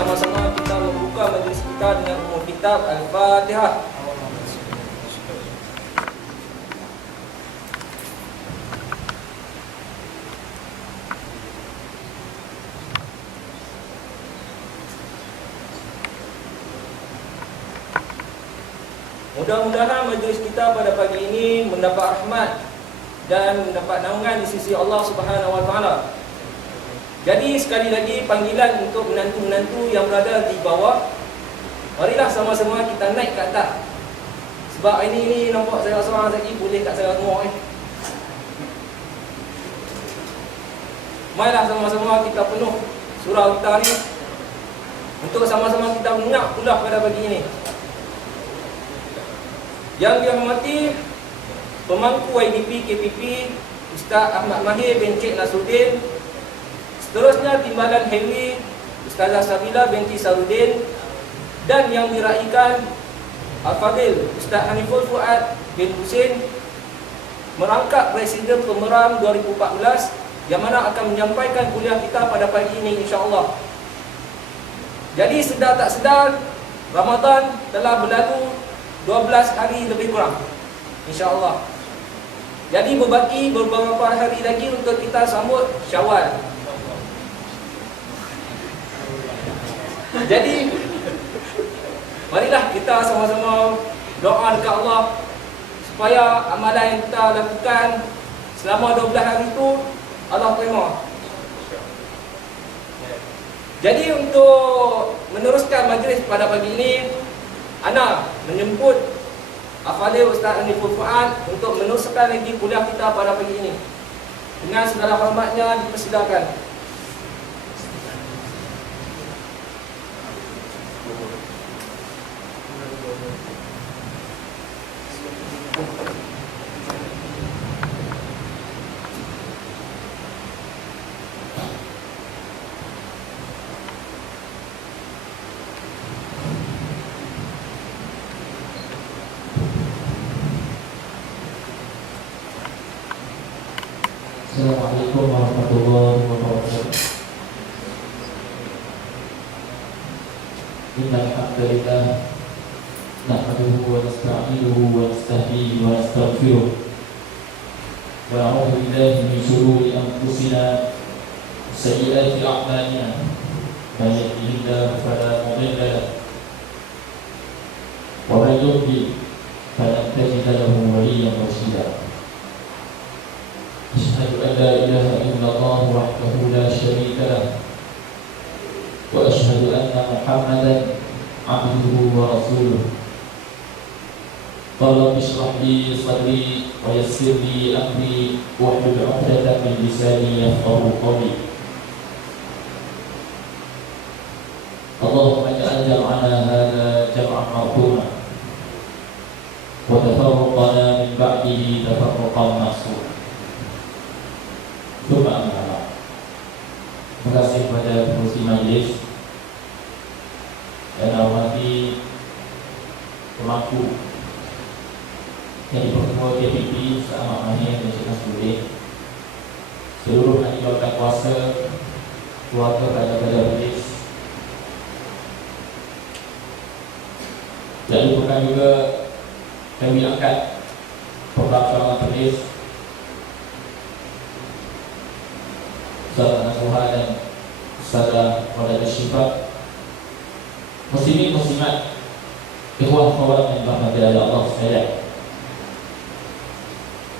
sama-sama kita membuka majlis kita dengan umum kitab Al-Fatihah. Mudah-mudahan majlis kita pada pagi ini mendapat rahmat dan mendapat naungan di sisi Allah Subhanahu Wa Taala. Jadi sekali lagi panggilan untuk menantu-menantu yang berada di bawah, marilah sama-sama kita naik ke atas. Sebab ini nampak saya seorang lagi boleh kat saya semua Marilah sama-sama kita penuh surah kita ni untuk sama-sama kita menyak pula pada pagi ini. Yang dihormati pemangku YDP KPP Ustaz Ahmad Mahir bin Cik Nasruddin, seterusnya Timbalan Hewi Ustazah Sabila binti Sarudin, dan yang diraikan Al-Fadil Ustaz Haniful Fuad bin Husin, merangkap Presiden Pemeram 2014 yang mana akan menyampaikan kuliah kita pada pagi ini insya-Allah. Jadi sedar tak sedar Ramadan telah berlalu 12 hari lebih kurang insya-Allah. Jadi berbaki beberapa hari lagi untuk kita sambut Syawal. Jadi marilah kita sama-sama doa dekat Allah supaya amalan yang kita lakukan selama 12 hari itu Allah terima. Jadi untuk meneruskan majlis pada pagi ini, ana menjemput Al-Fadil Ustaz Haniful Fuad untuk meneruskan lagi kuliah kita pada pagi ini. Dengan segala hormatnya dipersilakan. Assalamualaikum warahmatullahi wabarakatuh. Innal hamdalillah nahmaduhu wa nasta'inuhu wa nasta'hihi wa nastaghfiruh wa na'udzu billahi min shururi anfusina wa sayyiati a'malina. Man yahdihillahu fala mudilla lahu wa man yudlil falan tajida lahu waliyyan murshida. أشهد أن لا إله إلا الله وحده لا شريك له وأشهد أن محمدا عبده ورسوله. قال رب اشرح لي صدري ويسر لي أمري واحلل عقدة من لساني يفقهوا قولي. اللهم اجعل جمعنا هذا جمعا مرحوما وتفرقنا من بعده تفرقا معصوما. Terima kasih kepada pengurusi majlis dan hormati pemangku yang diperketua KPP Ustaz Ahmad Mahir dan Cik Nasruddin, seluruh ahli keluarga kuasa, keluarga raja-raja majlis, dan lupakan juga kami angkat perwakilan majlis Ustazah Nasuha dan Ustazah Wadad Syifat, muslimin muslimat, ikhwah akhwat yang dirahmati oleh Allah sekalian.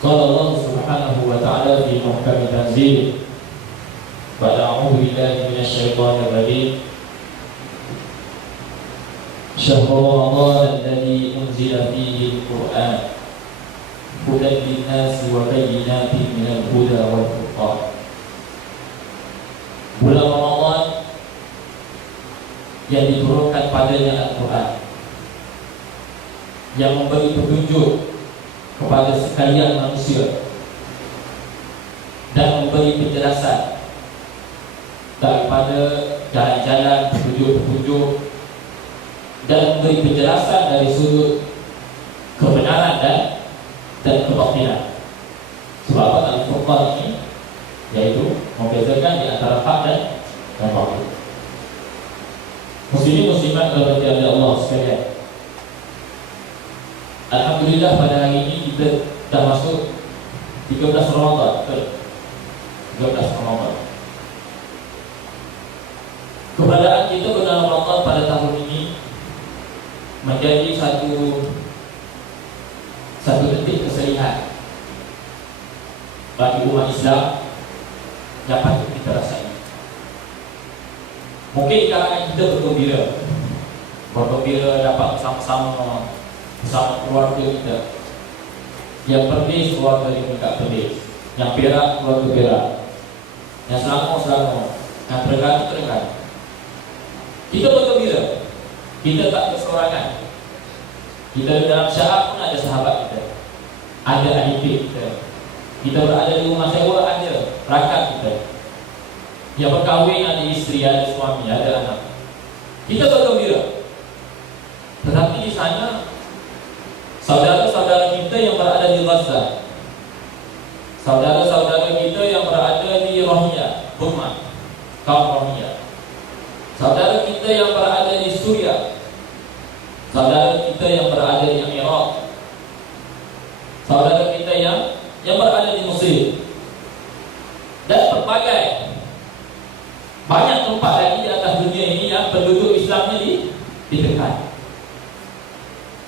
Qala Allah Subhanahu wa ta'ala fi muhkam tanzil, wa a'udzu billahi minasy syaithanir rajim. Syahrul Ramadan alladzi unzila fihi al-Qur'an hudan lin-nasi wa bayyinatin minal huda wal furqan. Bulan Ramadan yang diturunkan padanya Al-Quran, yang memberi petunjuk kepada sekalian manusia dan memberi penjelasan daripada jalan-jalan petunjuk-petunjuk dan memberi penjelasan dari sudut kebenaran dan kebatilan. Sebab Al-Furqan ini yaitu membezakan di antara hak dan batil. Muslimin muslimat rahmati Allah sekalian. Alhamdulillah pada hari ini kita dah masuk 13 Ramadan. 13 Ramadan. Keberadaan kita bulan Ramadan pada tahun ini menjadi satu detik kesedihan bagi umat Islam yang patut kita rasai. Mungkin di kalangan kita bergembira dapat bersama-sama keluarga kita. Yang Perlis keluarga di dekat Perlis, yang Perak keluarga Perak, yang Selangor, yang Terengganu. Kita bergembira, kita tak bersorangan. Kita dalam syarat pun ada sahabat kita, ada adik kita. Kita berada di rumah sewa, ada rakan kita. Yang berkahwin, ada isteri, ada suami, ada anak. Kita bergembira. Tetapi di sana saudara-saudara kita yang berada di Gaza, saudara-saudara kita yang berada di Rohingya, Burma, kaum Rohingya, saudara kita yang berada di Suriah, saudara kita yang berada di Iraq, saudara kita yang berada di Mesir, dan berbagai banyak tempat lagi di atas dunia ini yang penduduk Islamnya ditekan.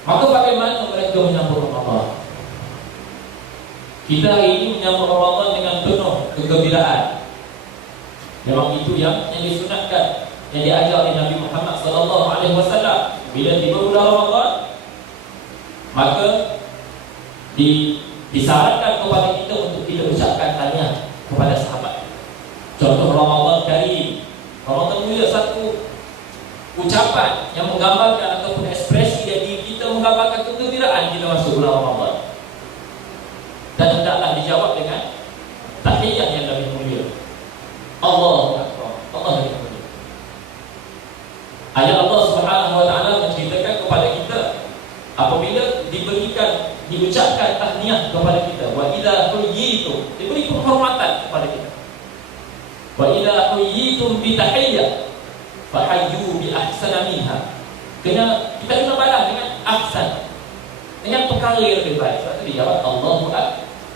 Maka bagaimana mereka menyambut Ramadan? Kita hari ini menyambut Ramadan dengan penuh kegembiraan. Memang itu yang disunatkan, yang diajar oleh Nabi Muhammad SAW. Bila tiba bulan Ramadan, maka disarankan kepada kita untuk kita ucapkan tahniah kepada sahabat. Contoh Ramadan Karim. Ramadan mulia satu ucapan yang menggambarkan ataupun ekspresi dari kita menggambarkan kegembiraan kita masuk bulan Ramadan. Dan hendaklah dijawab dengan tahiyat yang lebih mulia. Allahu Akbar. Allah lebih mulia. Ayat Allah Subhanahu wa taala menceritakan kepada kita apabila diucapkan tahniah kepada kita, wa idza huyitum, diberi penghormatan kepada kita. Wa idza huyitum bi tahiyyah fahayyu bi ahsana minha. Kita kena balas dengan ahsan, dengan perkara yang lebih baik. Sebab itu dijawab Allahu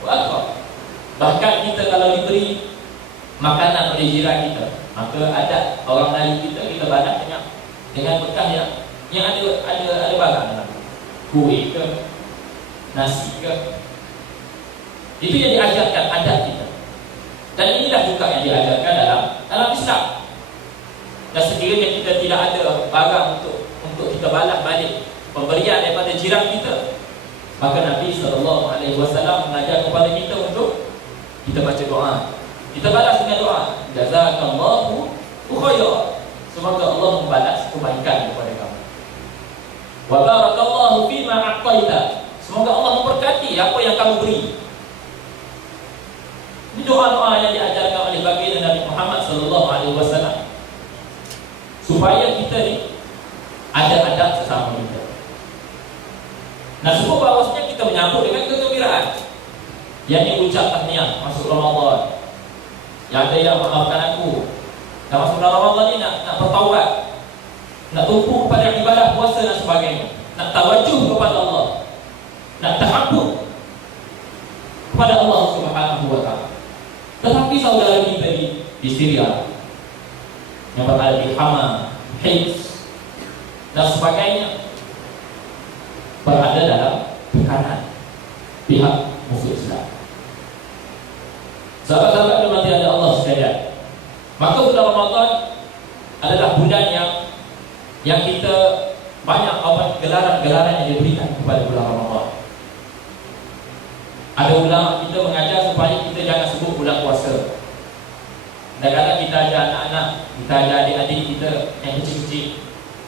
Akbar. Bahkan kita kalau diberi makanan oleh jiran kita, maka ada orang Melayu kita balas dengan bekal yang ada barang dalam, kuih ke, nasi ke. Itu yang diajarkan adat kita. Dan inilah juga yang diajarkan dalam Islam. Dan sekiranya kita tidak ada barang untuk kita balas balik pemberian daripada jiran kita, maka Nabi SAW mengajar kepada kita untuk kita baca doa. Kita balas dengan doa, jazakallahu khairan, semoga Allah membalas kebaikan kepada kamu. Wa barakallahu fima a'taita, semoga Allah memberkati apa yang kamu beri. Ini doa-doa yang diajarkan oleh baginda Nabi Muhammad SAW, supaya kita ni ada adab sesama kita. Nah, semua bahawasanya kita menyambut dengan kegembiraan. Yang ini ucap tahniah masuk Ramadan. Yang ada yang maafkan aku. Dah masuk dalam Ramadan ni nak bertaubat, nak tumpu kepada ibadah puasa dan sebagainya, nak tawajuh kepada Allah, nak tahabbub kepada Allah Subhanahu wa taala. Tetapi saudara kita di Syria yang berada di Hama, Hims dan sebagainya berada dalam tekanan pihak musuh Islam. Sahabat-sahabat dimati oleh Allah sekalian, maka bulan Ramadan adalah bulan yang kita banyak gelaran-gelaran yang diberikan kepada bulan Ramadan. Ada ulama kita mengajar supaya kita jangan sebut bulan puasa. Kadang-kadang kita ajar anak-anak, kita ajar adik-adik kita yang kecil-kecil,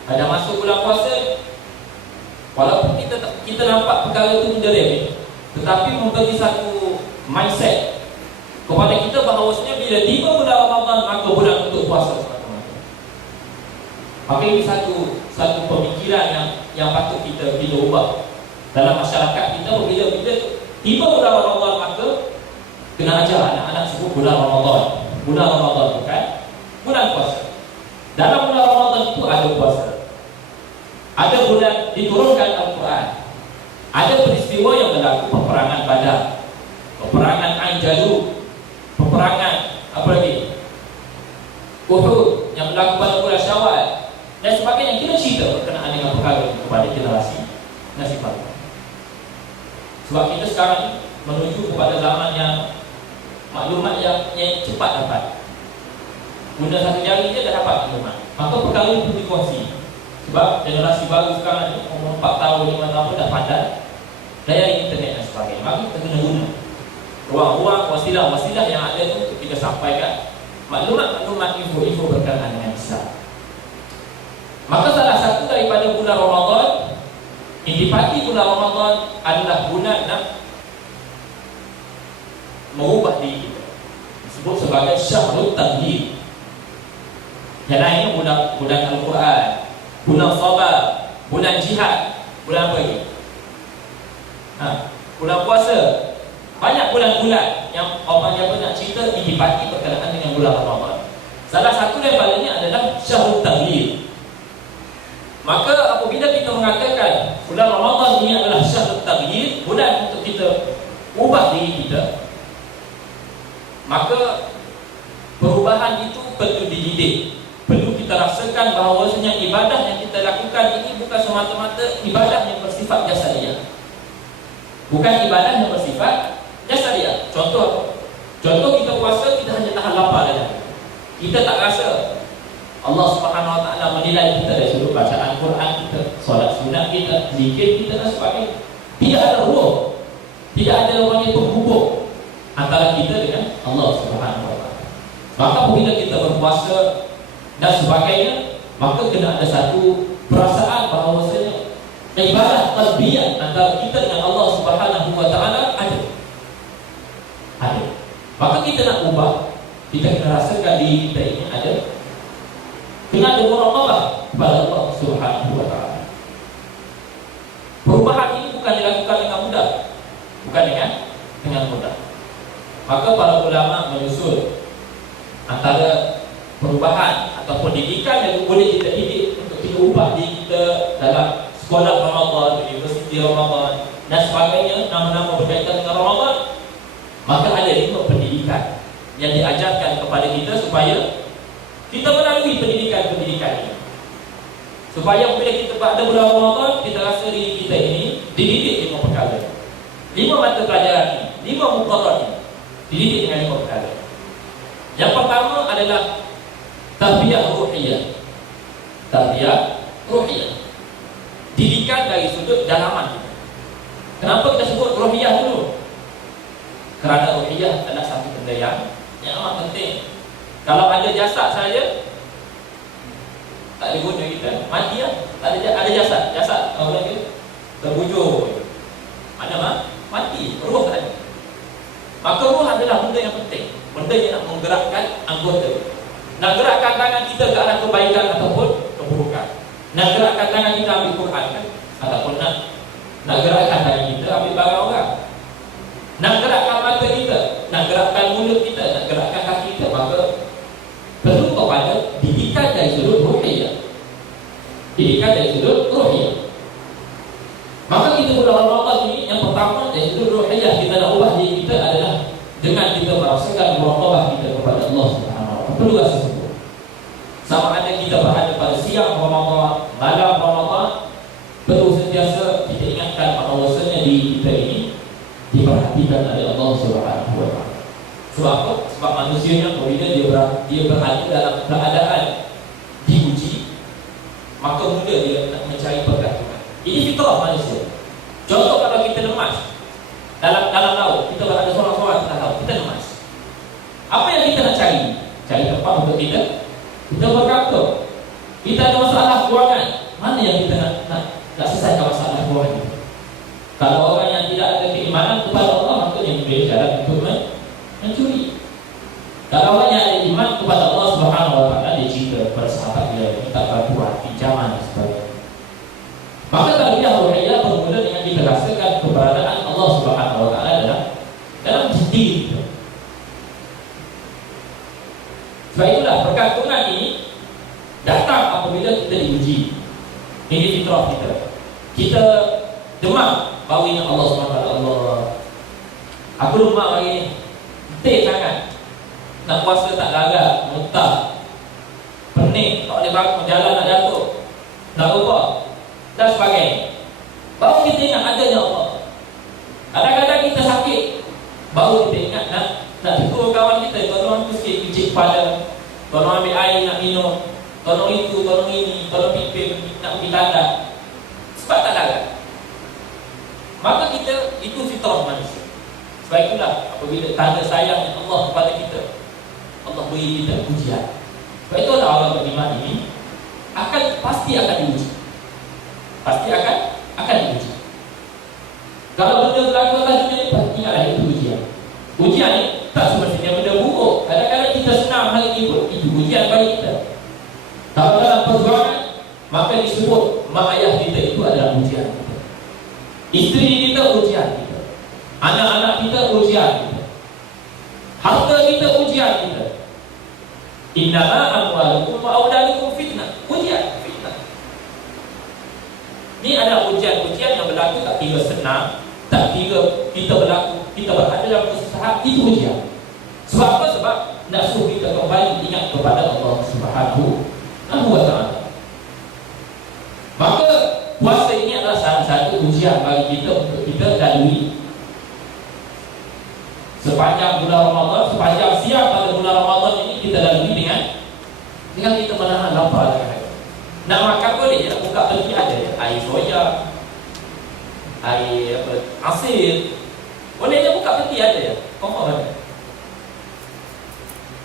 ada masuk bulan puasa, walaupun kita nampak perkara itu menderem, tetapi memberi satu mindset kepada kita bahawasanya bila tiba bulan Ramadan maka bulan untuk puasa semata-mata. Maka ini satu pemikiran yang patut kita ubah dalam masyarakat kita. Bila tiba bulan Ramadan maka kena ajar anak-anak sebut bulan Ramadan. Bulan Ramadan bukan bulan puasa. Dalam bulan Ramadan itu ada puasa. ada bulan diturunkan Al-Quran, ada peristiwa yang berlaku, peperangan Badar, peperangan Ain Jalut, peperangan apa lagi, Uhud yang berlaku pada bulan Syawal dan sebagainya. Kita cerita berkenaan dengan perkara ini kepada generasi nasib baru. Sebab kita sekarang menuju kepada zaman yang maklumat yang cepat dapat. Guna satu jari je dah dapat maklumat. Maka perkara itu dikongsi. Sebab generasi baru sekarang ni umur 4 tahun, 5 tahun dah pandai daya internet dan sebagainya. Maka kita kena guna ruang-ruang, wasilah-wasilah yang ada tu untuk kita sampaikan maklumat-maklumat, info-info berkenaan dengan Islam. Maka salah satu daripada bulan Ramadan, intipati bulan Ramadan adalah bulan nak mengubah diri kita. Disebut sebagai Syahrul Taghir. Yang lainnya bulan Al-Quran, bulan Sabar, bulan Jihad, bulan apa lagi? Bulan puasa. Banyak bulan-bulan yang orang yang nak cerita intipati berkenaan dengan bulan Ramadan. Salah satu daripadanya adalah Syahrul Taghir. Maka apabila kita mengatakan bulan Ramadan ini adalah Syahrul Taghir, bulan untuk kita ubah diri kita, maka perubahan itu perlu dididik. Perlu kita rasakan bahawasanya ibadah yang kita lakukan ini bukan semata-mata ibadah yang bersifat jasadiah. Bukan ibadah yang bersifat jasadiah. Contoh apa? Contoh kita puasa, kita hanya tahan lapar saja. Kita tak rasa Allah Subhanahu Wa Taala menilai kita dari sudut bacaan Quran kita, solat sunat kita, zikir kita dan sebagainya. Tidak ada ruh, tidak ada orang yang penghubung antara kita dengan Allah Subhanahu Wa Taala. Maka apabila kita berpuasa dan sebagainya, maka kena ada satu perasaan bahawasanya ibadah qalbiyah antara kita dengan Allah Subhanahu Wa Taala ada. Maka kita nak ubah, kita kena rasakan diri kita ini ada. Kena ada muraqabah kepada Allah Subhanahu Wa Taala. Perubahan ini bukan dilakukan dengan mudah, bukan dengan mudah. Maka para ulama menyusul antara perubahan atau pendidikan yang boleh kita didik untuk kita ubah diri kita dalam sekolah Ramadan, universiti Ramadan dan sebagainya, nama-nama berkaitan dengan Ramadan. Maka ada 5 pendidikan yang diajarkan kepada kita supaya kita melalui pendidikan-pendidikan ini, supaya bila kita pada bulan Ramadan, kita rasa diri kita ini dididik 5 perkara, 5 mata pelajaran ini, 5 muqarrar ini, dididik dengan 5 perkara. Yang pertama adalah tarbiyah ruhiyah. Tarbiyah ruhiyah, didikan dari sudut dalaman kita. Kenapa kita sebut ruhiyah dulu? Kerana ruhiyah adalah satu benda yang amat penting. Kalau ada jasad saja, tak ada guna kita. Mati lah. Tak ada jasad. Jasad orang dia terbujur. Mana mati. Ruh tak ada. Maka ruh adalah benda yang penting. Benda yang nak menggerakkan anggota. Nak gerakkan tangan kita ke arah kebaikan ataupun keburukan. Nak gerakkan tangan kita ambil Quran kan? Ataupun nak gerakkan tangan kita ambil barang orang. Nak gerakkan mata kita, nak gerakkan mulut kita, nak gerakkan kaki kita, maka perlu kepada didikan dari sudut ruhiyah. Didikan dari sudut ruhiyah. Maka kita bulan Ramadan ini, yang pertama dari sudut ruhiyah kita nak ubah diri kita adalah dengan kita merasakan muraqabah kita kepada Allah Subhanahu Wa Taala. Perlu rasa syukur. Sama ada kita berada pada siang Ramadan, malam Ramadan, perlu sentiasa kita ingatkan bahawasanya diri kita ini diperhatikan oleh Allah Subhanahu Wa Taala. Sebab apa? Sebab manusianya apabila dia berada dalam keadaan diuji, maka mudah dia nak mencari pergantungan. Ini fitrah manusia. Contoh kalau kita lemas dalam laut, kita berada seorang-seorang dalam laut, kita lemas. Apa yang kita nak cari? Cari tempat untuk kita bergantung. Kita ada masalah kewangan, mana yang kita nak selesaikan masalah kewangan? Kalau orang yang tidak ada keimanan kepada Allah, maka dia memilih jalan untuk mencuri. Kalau orang yang ada iman kepada Allah Subhanahu Wa Taala, dia cerita kepada sahabat dia, minta bantuan, pinjaman dan sebagainya. Maka tarbiyah ruhiyah bermula dengan kita rasakan keberadaan Allah Subhanahu Wa Taala dalam diri kita. Sebab itulah pergantungan ini datang apabila kita diuji. Ini fitrah kita. Kita demam bau ingat Allah SWT. Allah, aku demam hari ni, betul sangat. Nak puasa tak larat, muntah, pening, tak boleh bangun, jalan nak jatuh, nak ubah dan sebagainya. Baru kita ingat adanya Allah. Kadang-kadang kita sakit, baru kita ingat nak tegur kawan kita, tolong aku sikit pijit kepala, tolong ambil air nak minum, tolong itu, tolong ini, tolong pipin, nak pergi tanda. Sebab tak larat. Maka kita, itu fitrah manusia. Sebab itulah apabila tanda sayangnya Allah kepada kita, Allah beri kita ujian. Sebab itulah orang beriman ini pasti akan diuji. Pasti akan diuji. Kalau benda berlaku atas dunia ini, ingatlah itu ujian. Ujian ini tak semestinya benda buruk. Kadang-kadang kita senang hari ini pun, itu ujian bagi kita. Kalau dalam perjuangan, maka disebut mak ayah kita itu adalah ujian kita. Isteri kita ujian kita. Anak-anak kita ujian kita. Harta kita ujian kita. Innama amwalukum wa auladukum fitnah. Ujian, fitnah. Ini adalah ujian-ujian yang berlaku tak kira senang, tak kira kita berlaku, kita berada dalam kesusahan, itu ujian. Sebab apa? Sebab nak suruh kita kembali ingat kepada Allah Subhanahu wa Ta'ala. Maka puasa ini adalah salah satu ujian bagi kita untuk kita lalui sepanjang bulan Ramadan, sepanjang siang pada bulan Ramadan ini kita lalui dengan kita menahan lapar. Nak makan boleh, nak buka peti ada ya, air soya, air asir, boleh je buka peti ada ya, confirm ada.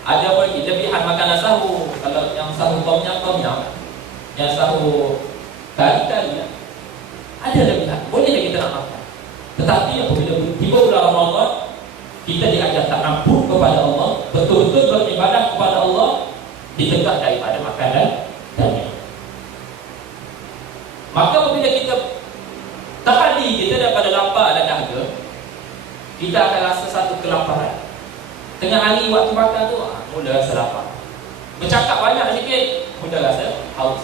Ada apa lagi? Lebihan makanan sahur. Kalau yang sahur tom yam, yang sahur kari-kari ya, ada lebihan, boleh je kita nak makan. Tetapi apabila tiba bulan Ramadan, kita diajar terampun kepada Allah, betul-betul beribadah kepada Allah, ditegak daripada makanan dan minum. Maka apabila kita tahan diri kita daripada lapar dan dahaga, kita akan rasa satu kelaparan. Tengah hari waktu makan tu, mula rasa lapar. Bercakap banyak sikit, mula rasa haus.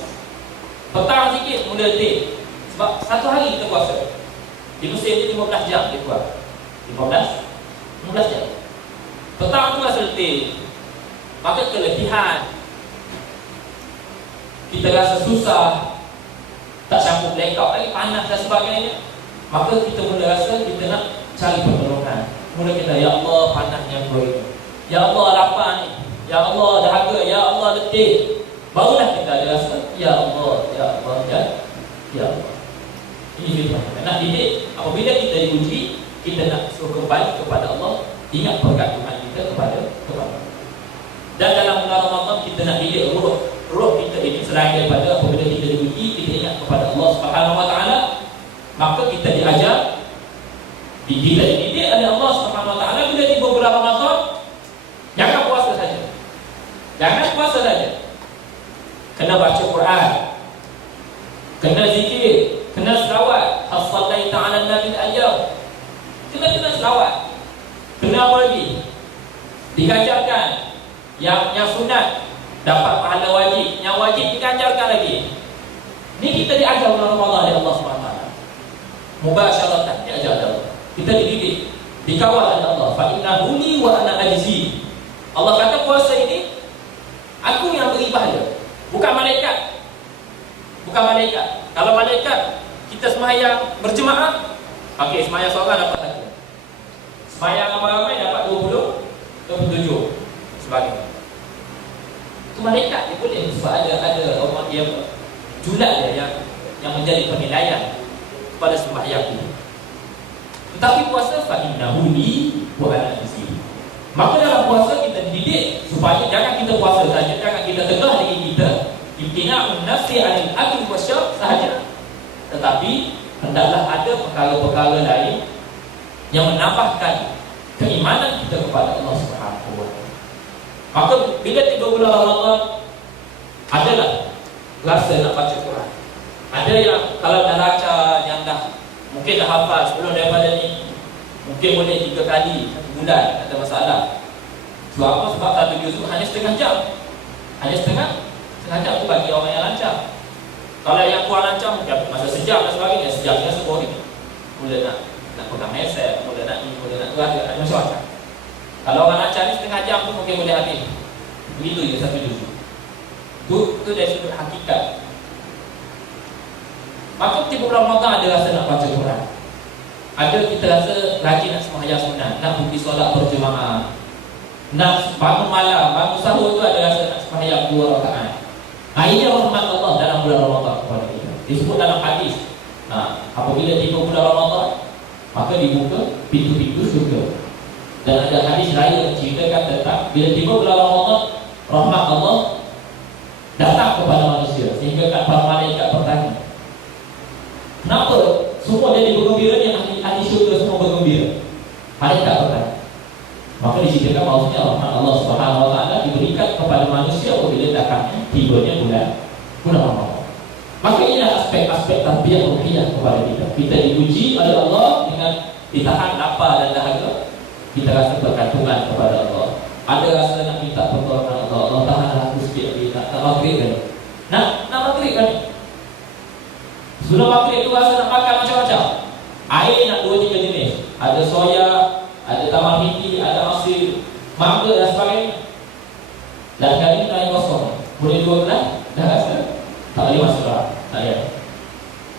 Petang sikit, mula letih. Sebab satu hari kita puasa. Di Mesir ni 15 jam dia buat. 15 jam. Petang tu rasa letih. Maka keletihan, kita rasa susah, tak sanggup blackout lagi, panas dan sebagainya. Maka kita mula rasa kita nak cari pertolongan. Mula kita, ya Allah panasnya perut ini, ya Allah lapar ni, ya Allah dahaga, ya Allah letih. Barulah kita ada rasa, ya Allah, ya Allah, ya Allah. Ini firman. Nak didik, apabila kita diuji, kita nak suruh kembali kepada Allah, ingat pergantungan kita kepada Allah. Dan dalam bulan Ramadan kita nak didik roh kita ini selain daripada apabila kita diuji, kita ingat kepada Allah Subhanahu wa Ta'ala, maka kita diajar, kita dididik oleh Allah Subhanahu wa Ta'ala. Bila tiba bulan Ramadan, jangan puasa saja. Jangan puasa saja. Kena baca Quran, kena zikir, kena selawat. As-sallaita 'ala nabil ayyam. Kena selawat. Kena apa lagi? Digajarkan yang sunat dapat pahala wajib, yang wajib diganjarkan lagi. Ini kita diajar bulan Ramadan oleh Allah Subhanahu wa Ta'ala. Mubasyaratan diajar oleh Allah. Kita dididik, dikawal oleh Allah. Fa innahu li wa ana ajzi. Allah kata puasa ini aku yang beri pahala, bukan malaikat. Bukan malaikat. Kalau malaikat kita sembahyang berjemaah, okey, sembahyang seorang dapat satu. Sembahyang ramai-ramai dapat 20, 27 sebagainya. Itu malaikat dia boleh, sebab ada orang yang julat dia yang menjadi penilaian pada sembahyang itu. Tetapi puasa fa innahu li wa ana ajzi. Maka dalam puasa kita dididik supaya jangan kita puasa saja, jangan kita tegah diri kita, imtina'un nafsi 'anil akli wasyarb sahaja. Tetapi hendaklah ada perkara-perkara lain yang menambahkan keimanan kita kepada Allah Subhanahu wa Ta'ala. Maka bila tiba bulan Ramadan, adalah rasa nak baca Quran. Ada yang kalau dah baca, yang dah mungkin dah hafal sebelum daripada ni, mungkin boleh 3 kali 1 bulan, tak ada masalah. Sebab apa? Sebab satu juzuk hanya setengah jam. Hanya setengah jam tu bagi orang yang lancar. Kalau yang kurang lancar masa sejam dan sebagainya, sejamnya semua ni. Mula nak pegang headset, mula nak ni, mula nak tu, ada macam-macam. Kalau orang lancar ni setengah jam tu mungkin boleh habis. Begitu je satu juz. Tu dari sudut hakikat. Maka tiba bulan Ramadan ada rasa nak baca Quran. Ada kita rasa rajin nak sembahyang sunat, nak pergi solat berjemaah, nak bangun malam, bangun sahur tu ada rasa nak sembahyang 2 rakaat. Ini rahmat Allah dalam bulan Ramadan kepada kita. Disebut dalam hadis. Apabila tiba bulan Ramadan, maka dibuka pintu-pintu syurga. Dan ada hadis lain menceritakan tentang bila tiba bulan Ramadan, rahmat Allah datang kepada manusia sehingga para malaikat bertanya, kenapa semua jadi bergembira ni, ahli syurga semua bergembira? Malaikat bertanya. Maka diceritakan maksudnya rahmat Allah Subhanahu Wa Taala diberikan kepada manusia apabila datangnya tibanya bulan Ramadan. Maka inilah aspek-aspek tarbiyah ruhiyah kepada kita. Kita diuji oleh Allah dengan ditahan lapar dan dahaga. Kita rasa bergantungan kepada Allah. Ada rasa nak minta pertolongan Allah. Allah tahanlah aku sikit lagi, nak maghrib kan? Nak maghrib kan? Sebelum maghrib tu rasa nak makan macam-macam. Air nak 2-3 jenis. Ada soya, ada tamar hindi, ada asin, mangga dan sebagainya. Dan kali ini air kosong. Boleh 2 gelas, dah rasa tak boleh masuk lah. Tak payah.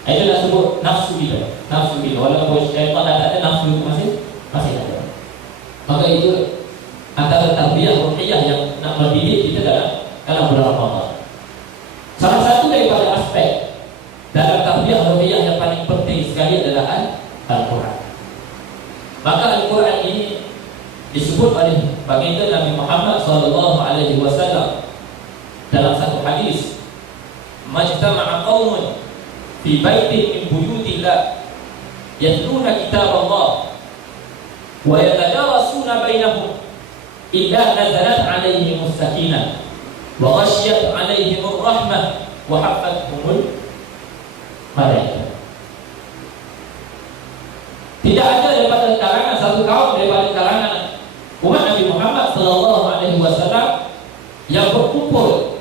Itulah sebut nafsu kita. Nafsu kita. Walaupun syaitan dah tak ada, nafsu itu masih ada. Maka itu antara tarbiyah ruhiyah yang nak mendidik kita dalam bulan Ramadan. Salah satu daripada aspek dalam tarbiyah ruhiyah yang paling penting sekali adalah Al-Quran. Maka Al-Quran ini disebut oleh baginda Nabi Muhammad SAW dalam satu hadis, majtama'a qaumun fi baitin min buyutillah yatluna kitab Allah wa yatadarasuna bainahum illa nazalat alaihimus sakinah wa ghasyiyat alaihimur rahmah wa hafathumul malaikah. Tidak ada daripada kalangan satu kaum daripada kalangan umat Nabi Muhammad SAW yang berkumpul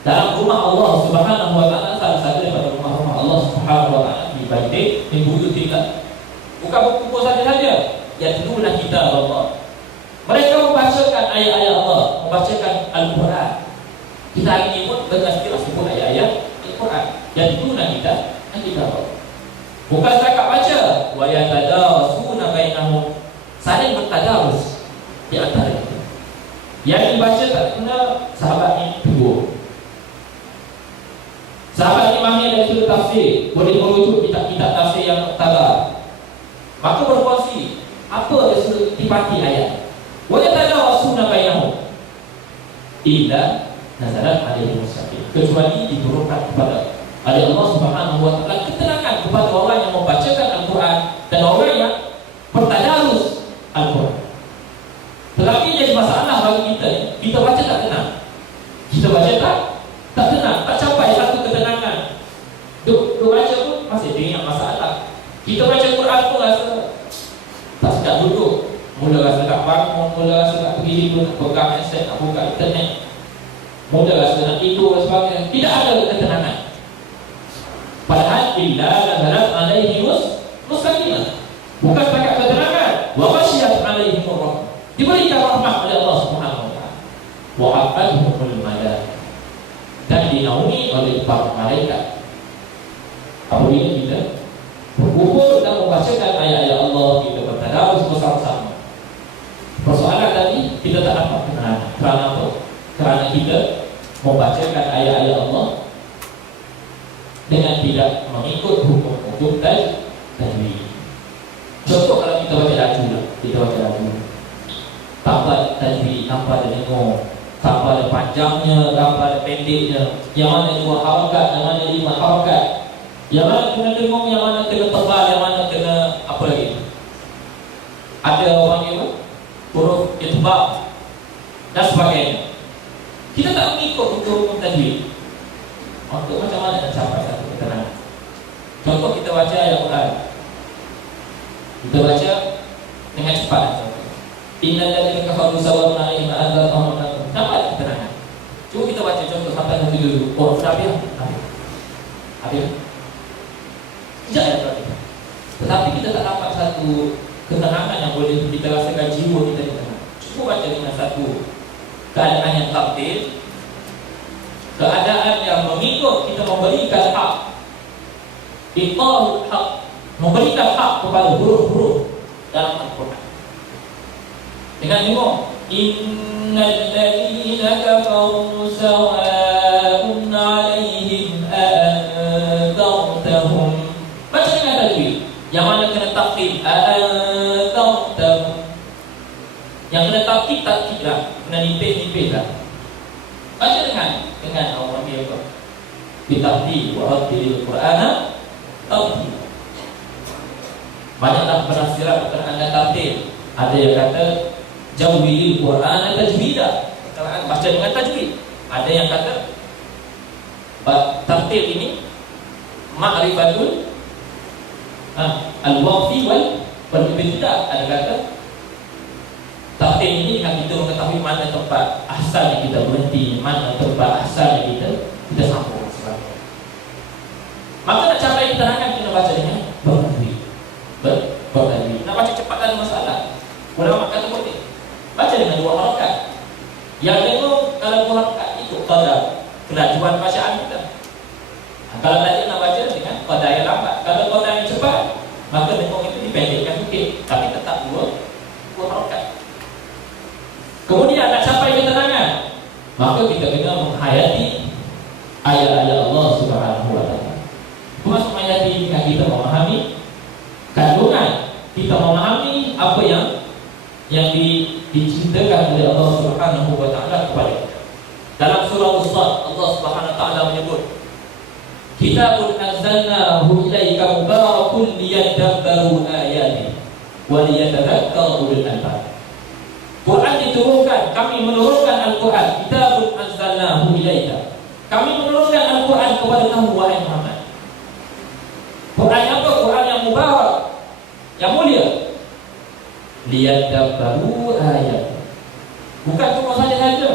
dalam rumah Allah Subhanahu Wa Taala, salah satu daripada rumah-rumah Allah Subhanahu Wa Taala di baitin min buyutillah. Bukan berkumpul saja, yatluna kitab Allah. Mereka membacakan ayat-ayat Allah, membacakan Al-Quran. Kita hari ini pun dengan istilah sebut ayat-ayat Al-Quran. Yatluna kitab Allah. Bukan setakat baca, wa yatadarasuna bainahum, saling bertadarus di antara kita. Yang dibaca tak kena, sahabat ni tegur. Sahabat ni mahir dari sudut tafsir, boleh merujuk kitab-kitab tafsir yang muktabar. Maka berkongsi apa dari sudut tipati ayat. Wa yatadarasuna bainahum illa nazalat alaihimus sakinah, kecuali diturunkan kepada Allah Subhanahu Wa Taala keterangan kepada orang yang membacakan Al-Quran dan orang yang bertadarus Al-Quran. Tetapi jadi masalah bagi kita, kita baca tak tenang. Kita baca tak tenang, tak capai satu ketenangan. Duk baca pun masih banyak masalah. Kita baca Quran pun rasa tak sedap duduk. Mula rasa tak bangun, mula rasa tak pergi tidur, nak pegang handset, nak buka internet. Mula rasa nak tidur dan sebagainya. Tidak ada ketenangan. Padahal illa nazalat alaihimus sakinah, bukan setakat ketenangan, wa ghasyiyat alaihimur rahmah, diberikan rahmat oleh Allah Subhanahu Wa Taala, wa hafathumul malaikah, dan dinaungi oleh para malaikat. Apabila kita berkumpul dan membacakan ayat-ayat Allah, kita bertadarus bersama-sama. Persoalan tadi kita tak dapat ketenangan. Kerana apa? Kerana kita membacakan ayat-ayat Allah dengan tidak mengikut hukum-hukum tajwid. Contoh kalau kita baca lagu, tanpa tajwid, tanpa ada dengung, tanpa ada panjangnya, tanpa ada pendeknya, yang mana 2 harakat, yang mana 5 harakat, yang mana kena dengung, yang mana kena tebal, yang mana kena apa lagi. Ada orang yang huruf itbaq dan sebagainya. Kita tak mengikut hukum tajwid. Untuk macam mana nak capai satu ketenangan? Contoh kita baca ayat Quran, kita baca dengan cepat. Innal ladzina kafaru sawa'un 'alaihim a'adzartahum am lam. Dapat ketenangan. Cuba kita baca contoh sampai satu dulu. Oh, sudah habis. Ada? Tidak ada kita. Tetapi kita tak dapat satu ketenangan yang boleh kita rasakan jiwa kita di tengah. Cuba baca dengan satu keadaan yang takdir, keadaan yang mengikut kita memberikan hak, iqamul hak, memberikan hak kepada huruf-huruf dalam Al-Quran. Dengan tengok innal ladzina kafaru sawa'un 'alaihim a'anzartahum. Baca dengan tajwid. Yang mana kena takhfif a'anzartahum. Yang kena takhfif lah, kena nipis lah. Baca dengan orang dia apa? Bitahdi wa hadil Qur'ana tafsir. Banyaklah penafsiran berkenaan dengan tafsir. Ada yang kata jawwil Qur'an tajwida, baca dengan tajwid. Ada yang kata tafsir ini ma'rifatul al-waqfi wal ibtida. Ada kata tafsir ini dengan kita mengetahui mana tempat asalnya kita berhenti, mana tempat asalnya kita sambung. Maka nak capai keterangan kita baca dengan bertajwid. Nak baca cepat dalam masalah. Ulama kata boleh. Baca dengan dua harakat. Yang tengok kalau dua harakat itu qadar kelajuan bacaan kita. Kalau tadi nak baca dengan qadar yang lambat. Kalau qadar yang cepat, maka tengok itu dipendekkan sikit, tapi tetap dua harakat. Kemudian nak capai ketenangan, maka kita kena menghayati ayat-ayat Allah Subhanahu wa taala. Termasuk menghayati dengan kita memahami kandungan, kita memahami apa yang dicintakan oleh Allah Subhanahu wa taala kepada kita. Dalam surah As-Sad, Allah Subhanahu wa taala menyebut, "Kitabun anzalnahu ilaika mubarakun liyadabbaru ayatihi wa liyatadhakkaru ulul albab." Quran diturunkan, kami menurunkan Al-Quran. Kitabun anzalnahu ilaika. Kami menurunkan Al-Quran kepada kamu wahai Muhammad. Quran apa? Quran yang mubarak, yang mulia. Liyadabbaru ayat. Bukan cuma saja.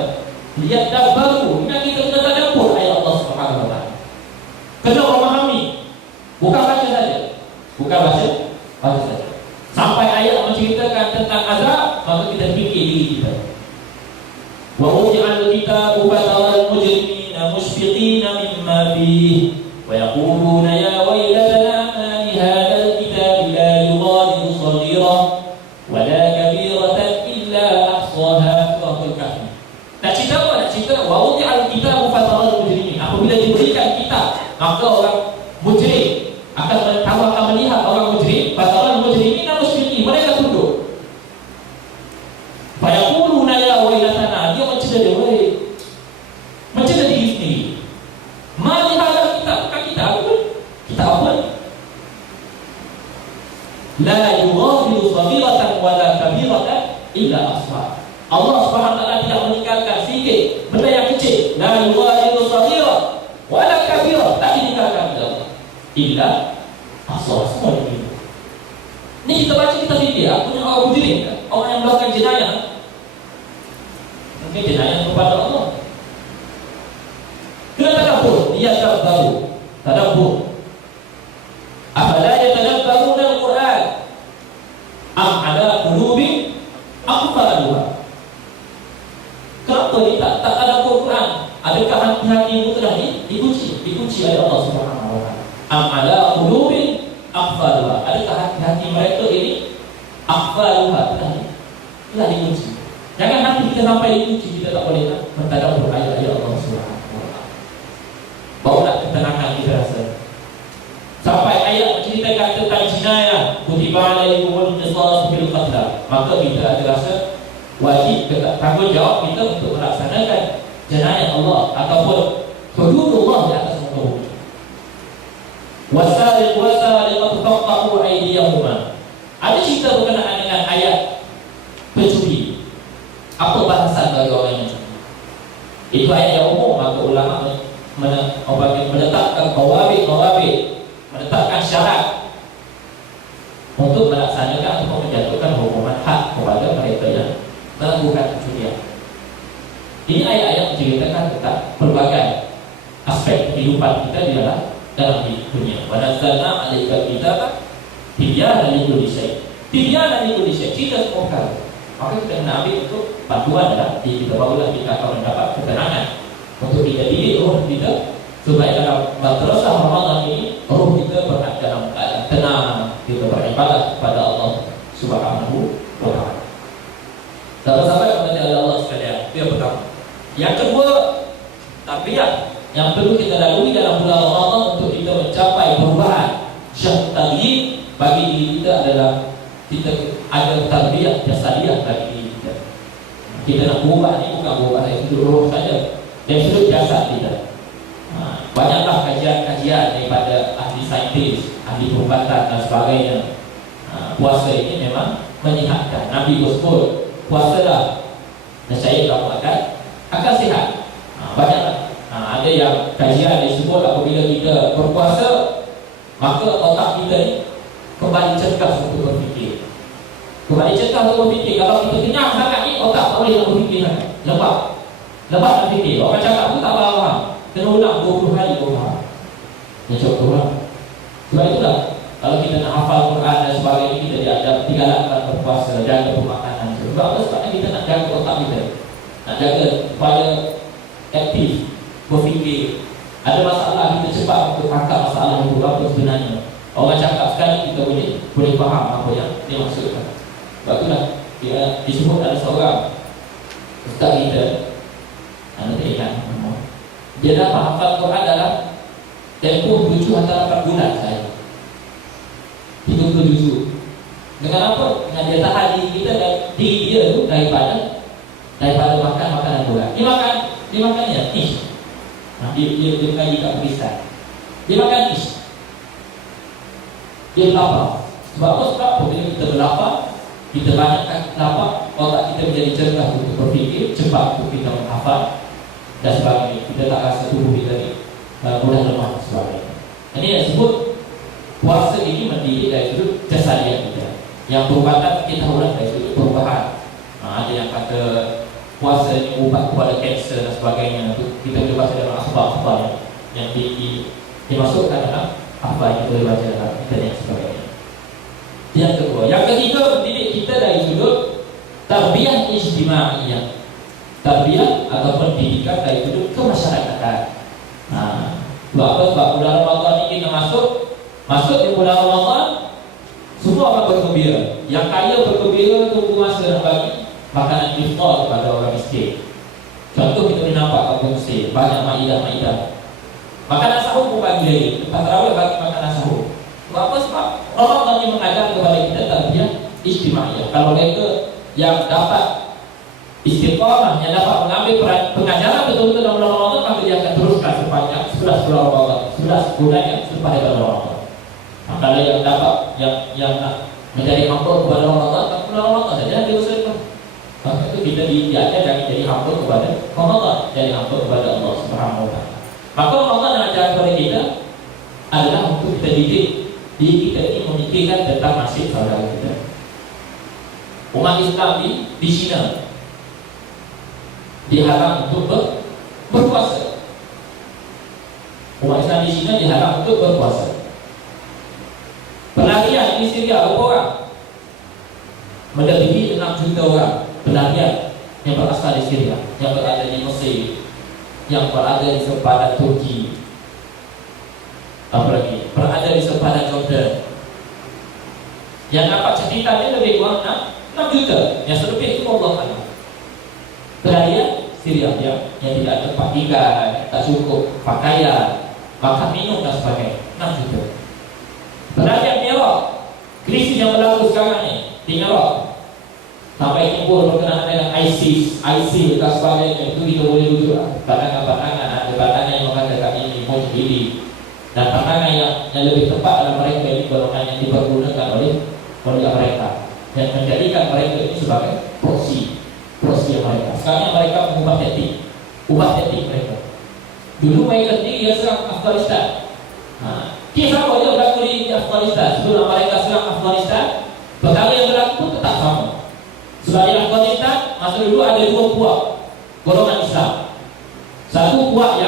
Liyadabbaru. Ini kita kena tadabbur ayat Allah Subhanahu wa taala. Kena memahami. Bukan baca saja. Bukan baca saja. Sampai ayat menceritakan tentang azab, maka kita fikir diri kita. Wa wudi'al kitabu fataral mujrimina mushfiqina mimma fihi wa yaquluna ya waylatana ma li hadzal kitabi la yughadiru saghira wa la kabiratan illa ahsaha wa kahfi. Nak cerita apa? Nak cerita wa wudi'al kitabu fataral mujrimin. Apabila diberikan kitab, maka orang mujrim akan melihat orang mujrim, fataral mujrimin musyfiqin, mereka tunduk. Fa yaquluna ya waylatana, dia mencela diri sendiri. Ma li hadzal kitab, kita apa? La yughadiru saghiratan wa la kabiratan illa ahsaha. Allah Subhanahu wa taala tidak meninggalkan sedikit benda yang kecil. La yughadiru saghiratan wa la kabiratan, tak ditinggalkan illa ahsaha. Semua ini. Ini kita baca, kita fikir, punya orang mujrim, orang yang melakukan jenayah. Mungkin jenayah kepada Allah. Kena tadabbur, dia tadabbur. Afala yatadabbaruna al-Quran am ala qulubin aqfaluha. Kenapa dia tak tadabbur Quran? Adakah hati-hatimu telah dikunci oleh Allah Subhanahu wa taala? Am ala qulubin aqfaluha. Adakah hati-hati mereka ini aqfaluha telah dikunci? Jangan hati kita sampai dikunci, kita tak boleh mentadabbur ayat-ayat Allah Subhanahu wa taala. Barulah ketenangan kita rasa. Sampai ayat menceritakan tentang jenayah, kutiba alaikumul qisas fil qatl, maka kita ada rasa wajib, tanggungjawab kita untuk melaksanakan jenayah Allah ataupun hududullah di atas muka bumi. Wasariq wasariqatu faqta'u aydiyahuma. Ada cerita berkenaan dengan ayat pencuri. Apa bahasan bagi orang yang mencuri? Itu ayat yang umum, maka ulama menetapkan qawabid, menetapkan syarat untuk melaksanakan atau menjatuhkan hukuman hak kepada mereka yang melakukan pencurian. Ini ayat-ayat menceritakan tentang pelbagai aspek kehidupan kita di dalam dalam dunia. Wa nazzalna 'alaikal kitaba tibyanan likulli syai'. Tibyanan likulli syai', cerita semua perkara. Maka kita kena ambil untuk bantuan dalam diri kita, barulah kita akan mendapat ketenangan untuk kita didik roh kita, supaya dalam madrasah Ramadan ini roh kita berada dalam keadaan tenang, kita beribadah kepada Allah Subhanahu wa Ta'ala. Sahabat-sahabat yang berada Allah sekalian, itu yang pertama. Yang kedua, tarbiyah yang perlu kita lalui dalam bulan Ramadan untuk kita mencapai perubahan syahtayi bagi diri kita adalah kita ada tarbiyah jasadiah bagi diri kita. Kita nak berubah ni bukan berubah dari sudut roh saja, dari sudut jasad kita. Banyaklah kajian-kajian daripada ahli saintis, ahli perubatan dan sebagainya. Puasa ini memang menyihatkan. Nabi sebut, puasalah nescaya kamu akan sihat. Banyaklah. Ada yang kajian disebut apabila kita berpuasa, maka otak kita ni kembali cergas untuk berfikir. Kembali cergas untuk berfikir. Kalau kita kenyang sangat ni, otak tak boleh nak berfikir sangat. Lepas nak fikir. Orang cakap tu tak faham. Kena ulang 20 hari baru faham. Yang contohlah. Sebab itulah, kalau kita nak hafal Quran dan sebagainya, kita diajar digalakkan berpuasa, jaga pemakanan. Sebab apa? Sebabnya kita nak jaga otak kita, nak jaga supaya aktif, berfikir. Ada masalah, kita cepat untuk tangkap masalah itu apa sebenarnya. Orang cakap sekali kita boleh faham apa yang dia maksudkan. Sebab itulah dia disebut ada seorang ustaz kita, anda tak ingat, dia dapat hafal Quran dalam tempoh 7 atau 8 bulan saya. 30 juzuk. Dengan apa? Dengan dia tahan diri kita dan diri dia tu daripada makan makanan berat. Dia makannya ish. Dia mengaji kat Pakistan. Dia makan ish. Dia lapar. Sebab apa? Sebab apabila kita berlapar, kita banyakkan lapar, otak kita menjadi cerdas untuk berfikir, cepat untuk kita menghafal dan sebagainya. Kita tak rasa tubuh kita ni mudah lemah dan sebagainya. Ini yang disebut puasa ini mendidik dari sudut jasadiah kita. Yang perubatan kita ulang dari sudut perubahan. Ada yang kata puasa ini ubat kepada kanser dan sebagainya. Kita boleh baca dalam akhbar-akhbar yang dimasukkan dalam akhbar yang kita boleh baca dalam internet dan sebagainya. Yang kedua, yang ketiga, mendidik kita dari sudut tarbiyah ijtimaiyah. Tarbiyah atau pendidikan dari sudut kemasyarakatan. Sebab apa? Sebab bulan Ramadan ini kita masuk di bulan Ramadan, semua orang bergembira. Yang kaya bergembira, tunggu masa nak bagi makanan iftar kepada orang miskin. Contoh kita boleh nampak kampung Mesir, banyak maidah. Makanan sahur pun bagi lagi. Lepas tarawih bagi makanan sahur. Sebab apa? Sebab Ramadan ini mengajar kepada kita tarbiyah ijtimaiyah. Kalau mereka yang dapat istiqamah, yang dapat mengambil pengajaran betul-betul dalam bulan Ramadan, maka dia akan teruskan sepanjang 11 bulan Ramadan, 11 bulan yang selepas bulan Ramadan. Kalau yang dapat yang nak menjadi hamba kepada Ramadan, bulan Ramadan saja dia usahakan. Maka itu kita diajar jangan jadi hamba kepada Ramadan, jadi hamba kepada Allah Subhanahu wa Ta'ala. Maka Ramadan yang ajar kepada kita adalah untuk kita didik diri kita ini memikirkan tentang nasib saudara kita. Umat Islam di China dihalang untuk berpuasa. Umat Islam di China dihalang untuk berpuasa. Pelarian di Syria berapa orang? Melebihi 6 juta orang pelarian yang berasal di Syria, yang berada di Mesir, yang berada di sempadan Turki, apalagi berada di sempadan Jordan. Yang dapat catatanya lebih kurang 6 juta. Yang selebih itu Allah Taala. Pelarian Syria yang tidak ada tempat tinggal, tak cukup pakaian, makan minum dan sebagainya, 6 juta. Pelarian Iraq, krisis yang berlaku sekarang ni di Iraq, sampai timbul berkenaan dengan ISIL dan sebagainya, itu kita boleh rujuk pandangan-pandangan. Ada pandangan yang mengatakan ini mujahidin, dan pandangan yang lebih tepat dalam mereka ini golongan yang dipergunakan oleh mereka dan menjadikan mereka ini sebagai proksi mereka. Sekarang mereka mengubah taktik mereka. Dulu mereka sendiri yang serang Afghanistan. Kisah apa yang berlaku di Afghanistan sebelum mereka serang Afghanistan, perkara yang berlaku pun tetap sama. Sebab di Afghanistan masa dulu ada 2 puak golongan Islam. Satu puak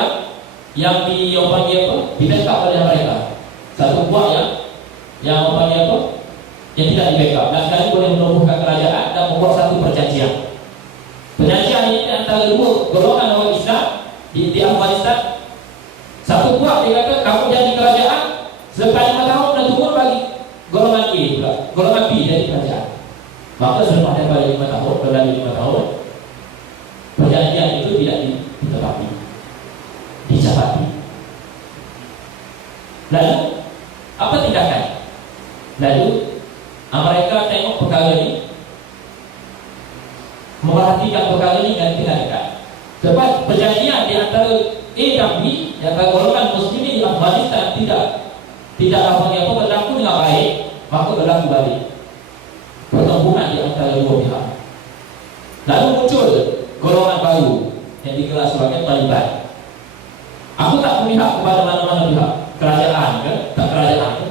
yang di apa dia apa di-backup oleh mereka. Satu buah yang apa dia apa yang tidak di-backup dan sekali boleh menubuhkan kerajaan dan membuat satu perjanjian. Perjanjian ini antara dua golongan orang Islam di Afghanistan. Satu buah dia kata kamu jadi kerajaan selepas 5 tahun dan turun bagi golongan A pula, golongan B jadi kerajaan. Maka selepas daripada 5 tahun, berlalu 5 tahun, perjanjian itu tidak ditepati, dicabati. Lalu apa tindakan? Lalu mereka tengok perkara ini, memperhatikan perkara ini dan tindakan. Sebab perjanjian di antara A dan B, di antara golongan muslimin di Afghanistan tidak apa-apa berlaku dengan baik, maka berlaku balik pertempuran di antara dua pihak. Lalu muncul golongan baru yang digelar sebagai Taliban. Aku tak memihak kepada mana-mana pihak, kerajaan ke, tak kerajaan ke.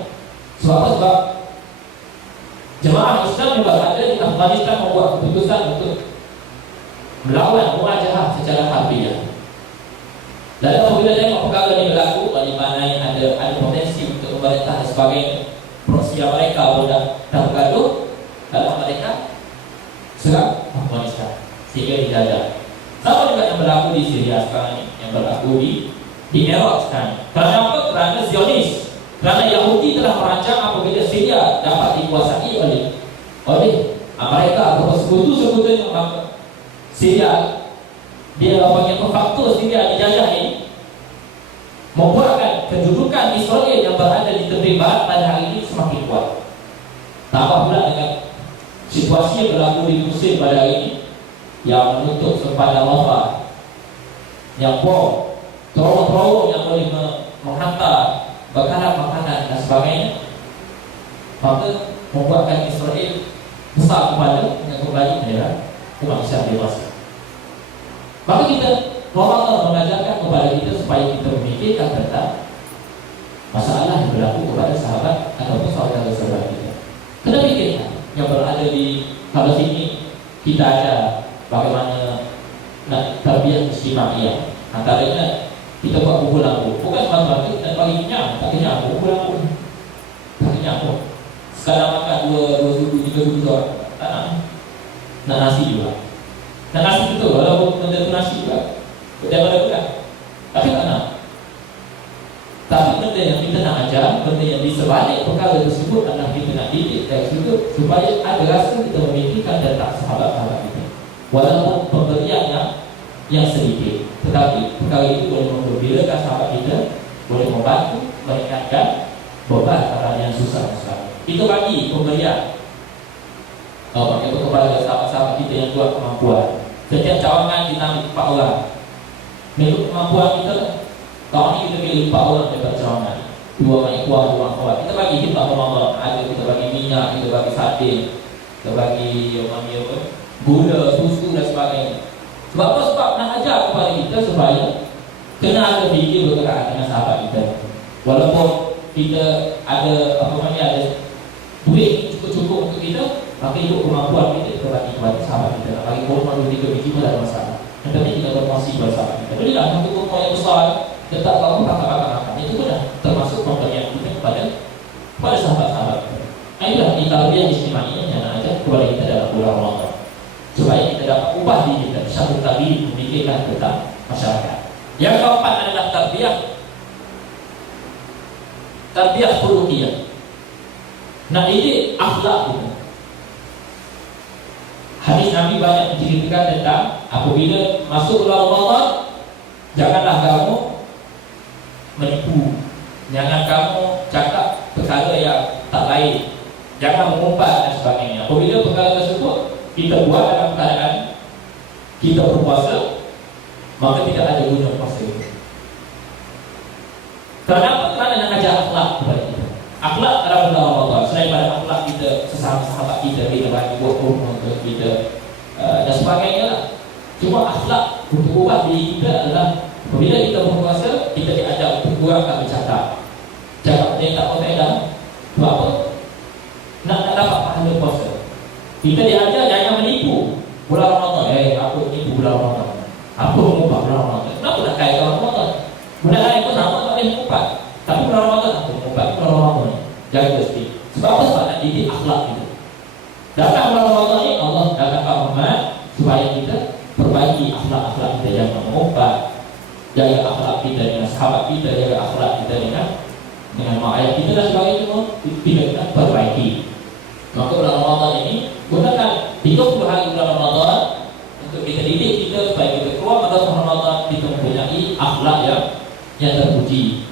Sebab apa? Sebab jemaah Islam juga ada di Afghanistan membuat keputusan untuk melawan muajahah secara harfiah. Lalu apabila tengok perkara ini berlaku, di mana yang ada potensi untuk pemerintah dan sebagainya, proksi mereka pun dah bergaduh, lalu mereka serang Afghanistan sehingga dijajah. Sama juga yang berlaku di Syria sekarang ini, yang berlaku di Iraq sekarang. Kerana apa? Kerana Zionis, kerana Yahudi telah merancang apabila Syria dapat dikuasai oleh mereka atau sekutu-sekutunya, maka Syria, dia panggil faktor Syria dijajah ini membuatkan kedudukan Israel yang berada di tepi barat pada hari ini semakin kuat. Tambah pula dengan situasi yang berlaku di Mesir pada hari ini yang menutup sempadan Rafah, yang bom, terowong-terowong yang boleh menghantar bekalan makanan dan sebagainya, maka membuatkan Israel besar kepada dengan kembali menjadi umat Islam dewasa. Maka kita Allah mengajarkan kepada kita supaya kita memikirkan tentang masalah yang berlaku kepada sahabat ataupun saudara-saudara kita. Kena fikirkan yang berada di kalau sini kita ada bagaimana nak tarbiyah ijtimaiyah. Antaranya kita buat kumpul lampu. Bukan semata-mata kita bagi kenyang, tak kenyang, kumpul lampu. Tak kenyang pun. Sekarang makan 2 sudu, 3 sudu seorang. Tak nak. Nak nasi juga. Nak nasi betul, walaupun benda tu nasi juga. Daripada bukan. Tapi tak nak. Tapi benda yang kita nak ajar, benda yang di sebalik perkara tersebut adalah kita nak didik dari situ supaya ada rasa kita memikirkan tentang sahabat-sahabat kita. Walaupun pemberian yang sedikit, tetapi perkara itu boleh memperbilakan sahabat kita, boleh membantu meringankan beban orang yang susah sekali. Kita bagi pemberian kepada sahabat-sahabat kita yang kuat kemampuan. Setiap cawangan kita ambil 4 orang. Menurut kemampuan kita, tahun ini kita pilih 4 orang dapat cawangan. 2 orang kuat, 2 orang kuat. Kita bagi kita Ramadan. Ada kita bagi minyak, kita bagi sardin, kita bagi gula, susu dan sebagainya. Sebab apa? Sebab nak ajar kepada kita supaya kena ada fikir bergerak dengan sahabat kita. Walaupun kita ada ada duit cukup-cukup untuk kita, maka ikut kemampuan kita bagi kepada sahabat kita. Nak bagi kurma 2-3 biji pun tak ada masalah. Yang penting kita berkongsi kepada sahabat kita. Berilah satu kurma yang besar, tetap kamu makan. Itu pun dah termasuk pemberian kita kepada sahabat-sahabat kita. Inilah tarbiyah ijtimaiyah yang nak ajar kepada kita dalam bulan Ramadan, supaya kita dapat ubah diri kita satu tadi memikirkan tentang masyarakat. Yang keempat adalah tarbiyah khuluqiyah. Nak didik akhlak kita. Hadis Nabi banyak menceritakan tentang apabila masuk bulan Ramadan, janganlah kamu menipu, jangan kamu cakap perkara yang tak baik, jangan mengumpat dan sebagainya. Apabila perkara tersebut kita buat dalam keadaan kita berpuasa, maka tidak ada guna puasa itu. Kenapa? Kerana nak ajar akhlak kepada kita. Akhlak dalam bulan Ramadan, selain pada akhlak kita sesama sahabat kita, kita bagi buat rumah untuk kita dan sebagainya lah. Cuma akhlak untuk ubah diri kita adalah apabila kita berpuasa, kita diajar untuk kurangkan bercakap. Cakap yang tak berfaedah. Sebab apa? Nak dapat pahala puasa. Kita diajar jangan menipu bulan Ramadan. Apa menipu bulan Ramadan? Apa mengubah bulan Ramadan? Kenapa nak kaitkan Ramadan? Bulan lain pun sama tak boleh mengumpat. Tapi bulan Ramadan aku mengumpat, bulan Ramadan ni jaga sikit. Sebab apa? Sebab nak didik akhlak kita. Datang bulan Ramadan ni Allah dah kata Muhammad supaya kita perbaiki akhlak-akhlak kita, jangan mengumpat, jaga akhlak kita dengan sahabat kita, jaga akhlak kita dengan mak ayah kita dan sebagainya semua kita perbaiki. Maka bulan Ramadan ini gunakan 30 hari bulan Ramadan untuk kita didik kita supaya kita keluar pada bulan Ramadan kita mempunyai akhlak yang terpuji.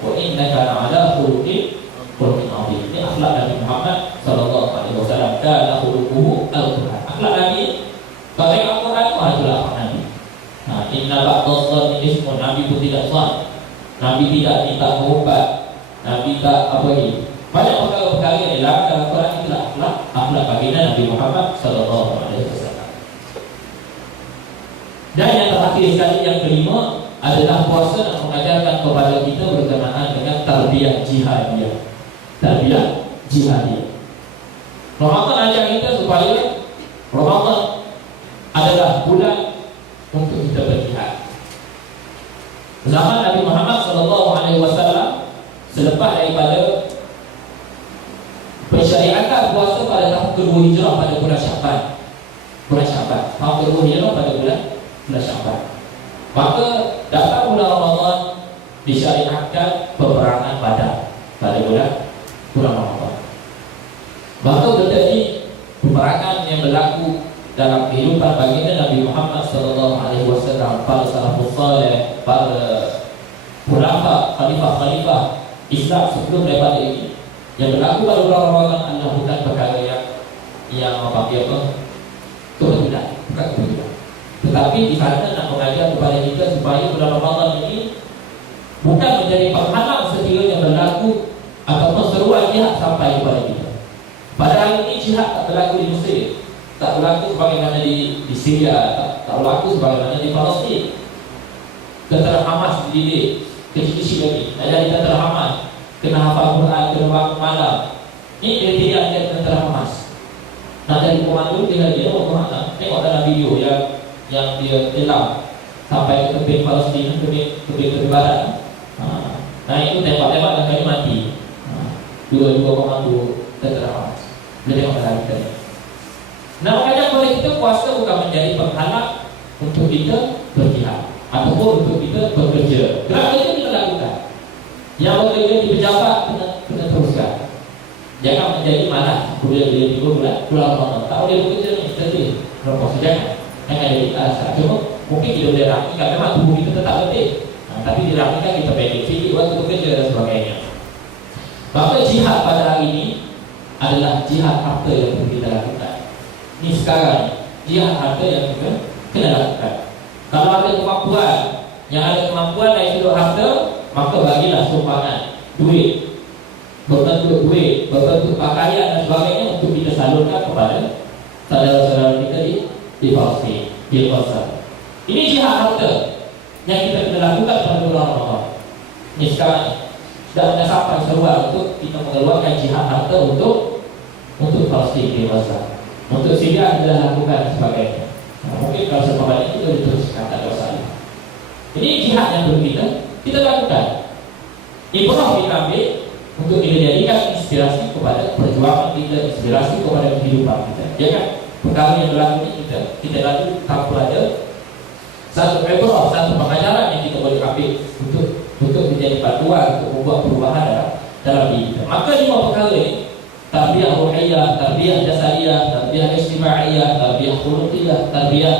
Wa innaka la'ala khuluqin azim. Ini akhlak Nabi Muhammad sallallahu alaihi wasallam. Kana khuluquhu al-Quran. Akhlak Nabi kalau Al-Quran itu adalah akhlak Nabi. Inna ba'dadh-dhanni ismun. Nabi pun tidak zon. Nabi tidak minta mengumpat. Nabi tak apa ni. Banyak perkara-perkara yang dalam Al-Quran itulah akhlak baginda Nabi Muhammad sallallahu alaihi wasallam. Dan yang terakhir sekali, yang kelima adalah puasa yang mengajarkan kepada kita berkenaan dengan tarbiyah jihadiyah. Tarbiyah jihadiyah. Ramadan ajar kita supaya Ramadan adalah bulan untuk kita berjihad. Zaman Nabi Muhammad sallallahu alaihi wasallam selepas daripada pensyariatan puasa pada tahun kedua Hijrah pada bulan Syaban. Bulan Syaban. Tahun kedua Hijrah pada bulan Syaban. Maka datang bulan Ramadan disyariatkan peperangan Badar pada bulan Ramadan. Maka terjadi peperangan yang berlaku dalam kehidupan baginda Nabi Muhammad sallallahu alaihi wasallam, para salafus saleh, para khulafa, khalifah Islam sebelum daripada ini. Yang berlaku pada bulan Ramadan adalah bukan perkara yang kebetulan, bukan kebetulan. Tetapi di sana nak mengajar kepada kita supaya bulan Ramadan ini bukan menjadi penghalang sekiranya berlaku ataupun seruan jihad sampai kepada kita. Pada hari ini jihad tak berlaku di Mesir, tak berlaku sebagaimana di Syria, tak berlaku sebagaimana di Palestin. Tentera Hamas dididik kecil-kecil lagi, nak jadi tentera Hamas, kena hafal Quran, kena bangun malam. Ini kriteria dia tentera Hamas. Nak jadi komando dia tengok dalam video yang dia telam sampai ke tebing Palestin, tebing barat. Nah itu tembak-tembak dan kali mati. Dua komando tentera Hamas. Dia tengok dalam video. Nah makanya boleh kita puasa bukan menjadi penghalang untuk kita berjihad ataupun untuk kita bekerja. Gerak itu kita lakukan. Yang bekerja di pejabat kena teruskan. Jangan menjadi malas. Kemudian dia 3 bulan Ramadan tak boleh bekerja ni, sedih. Berpuasa jangan jadi asal. Cuma mungkin kita boleh rapikan, memang tubuh kita tetap letih. Tapi dirapikan kita pendek sikit waktu bekerja dan sebagainya. Maka jihad pada hari ini adalah jihad harta yang perlu kita lakukan. Ini sekarang jihad harta yang kita kena lakukan. Kalau ada kemampuan, yang ada kemampuan dari sudut harta, maka bagilah sumbangan duit, berbentuk duit, berbentuk pakaian dan sebagainya untuk kita salurkan kepada saudara-saudara kita di Palestin, di Gaza. Ini jihad harta yang kita kena lakukan pada bulan Ramadan. Ini sekarang sudah sampai seruan untuk kita mengeluarkan jihad harta untuk Palestin di Gaza. Untuk Syria kita lakukan sebagainya. Mungkin kalau sebagainya itu diteruskan, tak ada masalah. Ini jihad yang perlu kita lakukan. Ibrah kita ambil untuk kita jadikan inspirasi kepada perjuangan kita, inspirasi kepada kehidupan kita. Jangan perkara yang berlaku ini kita lalu tanpa ada satu ibrah, satu pengajaran yang kita boleh ambil untuk menjadi panduan untuk membuat perubahan dalam diri kita. Maka 5 perkara ini, tarbiyah ruhiyah, tarbiyah jasadiyah, tarbiyah ijtimaiyah, tarbiyah khuluqiyah, tarbiyah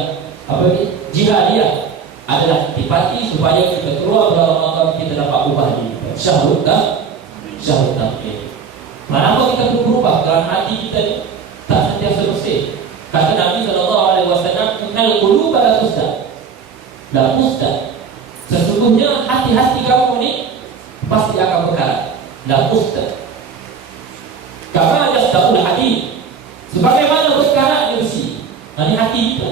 jihadiyah adalah dipati supaya kita keluar dari Ramadan kita dapat ubah diri. Syahrul taqwa. Kenapa kita perlu berubah? Kerana hati kita ni tak sentiasa bersih. Kata Nabi sallallahu alaihi wasallam, "Innal quluba la tusda." Sesungguhnya hati-hati kamu ni pasti akan berkarat. La tusda. Kama yasdaqul hadid. Sebagaimana berkaratnya besi. Ini hati kita.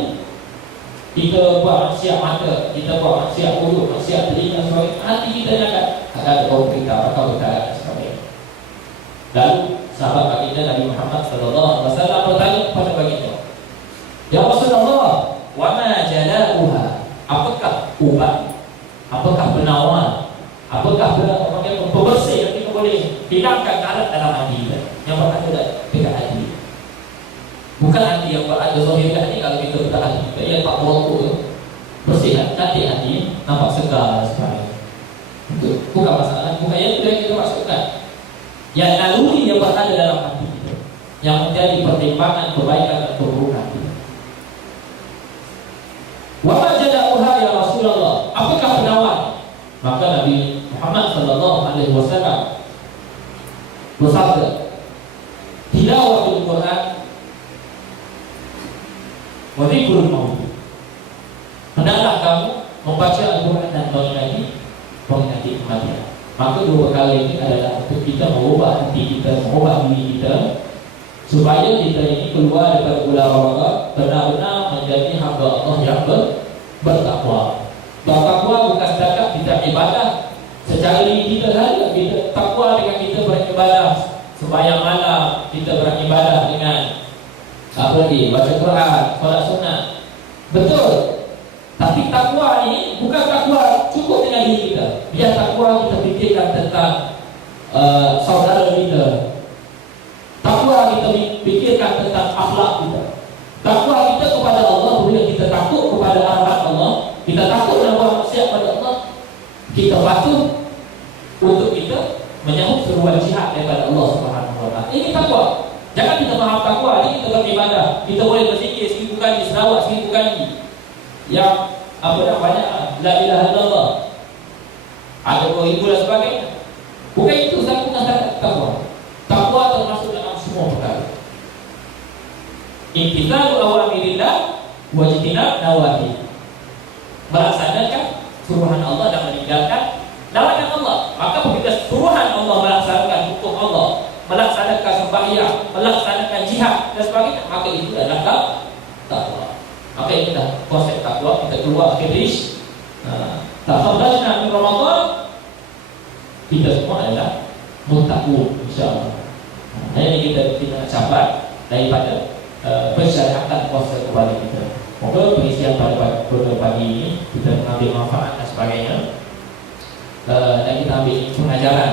Kita buat maksiat mata, kita buat maksiat mulut, maksiat telinga, sebagainya. Hati kita ni akan berkarat, akan berkarat dan sebagainya. Lalu sahabat baginda Nabi Muhammad sallallahu alaihi wasallam bertanya kepada baginda, "Ya Rasulullah, wa ma jalauha?" Apakah ubat? Apakah penawar bukan masalah, bukan yang itu yang kita maksudkan. Yang naluri yang berada dalam hati kita, yang menjadi pertimbangan kebaikan dan keburukan kita. Wa ma jada'uha ya Rasulullah, apakah penawar? Maka Nabi Muhammad sallallahu alaihi wasallam bersabda, tilawatul Quran wa dzikrul maut. Hendaklah kamu membaca Al-Quran dan mengingati kematian. Maka dua kali ini adalah untuk kita mengubah hati kita, mengubah diri kita, supaya kita ini keluar daripada ular raga, benar-benar menjadi hamba Allah yang bertakwa. Bertakwa bukan setakat kita ibadah secara diri kita saja. Kita takwa dengan kita beribadah sembahyang malam, kita beribadah dengan apa lagi, baca Quran, solat sunat. Betul. Tapi takwa ini bukan takwa cukup dengan diri kita. Biar takwa kita fikirkan tentang saudara kita. Takwa kita fikirkan tentang akhlak kita. Takwa kita kepada Allah, bila kita takut kepada rahmat Allah, kita takut dan buat maksiat pada Allah, kita patuh untuk kita menyambut seruan jihad daripada Allah Subhanahu wa taala. Ini takwa. Jangan kita faham takwa ini kita beribadah, kita boleh berzikir 1000 kali, selawat 1000 kali. Yang apa dah banyak la ilaha illallah, ada 2000 dan sebagainya. Bukan itu satu takwa. Takwa termasuk dalam semua perkara. Imtithalu awamirillah wa ijtinab nawahi. Melaksanakan suruhan Allah dan meninggalkan larangan Allah. Maka apabila suruhan Allah, melaksanakan hukum Allah, melaksanakan sembahyang, melaksanakan jihad dan sebagainya, maka itu adalah takwa. Maka ini dah konsep takwa. Kita keluar kirish, takharrajna min Ramadan, kita semua adalah muttaqun insya-Allah. Ini kita capai daripada persyaratan puasa kepada kita. Moga pengisian pada pagi ini kita mengambil manfaat dan sebagainya, dan kita ambil pengajaran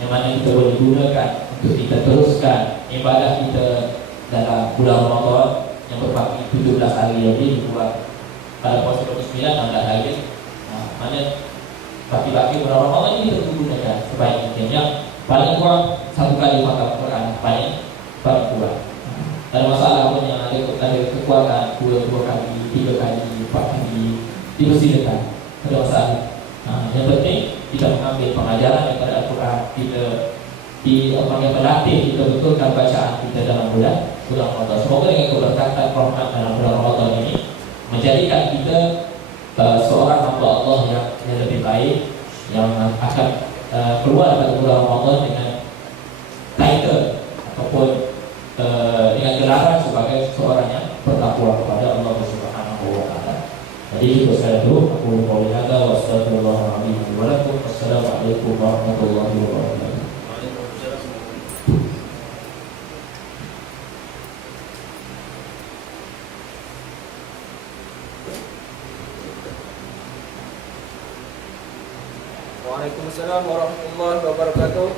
yang mana kita boleh gunakan untuk kita teruskan ibadah kita dalam bulan Ramadan yang berbaki 17 hari lebih dibuat pada puasa 29 16 hari. Mana baki-baki bulan Ramadan ini kita gunakan sebaik mungkin. Yang paling kurang 1 kali khatam Quran, paling kurang. Ada masalah pun yang ada kekuatan 2 kali, 3 kali, 4 kali dipersilakan. Ada masalah. Yang penting kita mengambil pengajaran daripada Al-Quran, kita berlatih, kita betulkan bacaan kita dalam bulan Ramadan. Semoga dengan keberkatan rahmat dalam bulan Ramadan ini menjadikan kita seorang hamba Allah yang lebih baik, yang akan keluar dari bulan Ramadan dengan title ataupun dengan gelaran sebagai seorang yang bertakwa kepada Allah Subhanahu wa taala. Jadi itu saya dulu aku mau hadza wa astagfirullahaladzim wa lakum. Assalamualaikum warahmatullahi wabarakatuh. Waalaikumsalam warahmatullahi wabarakatuh.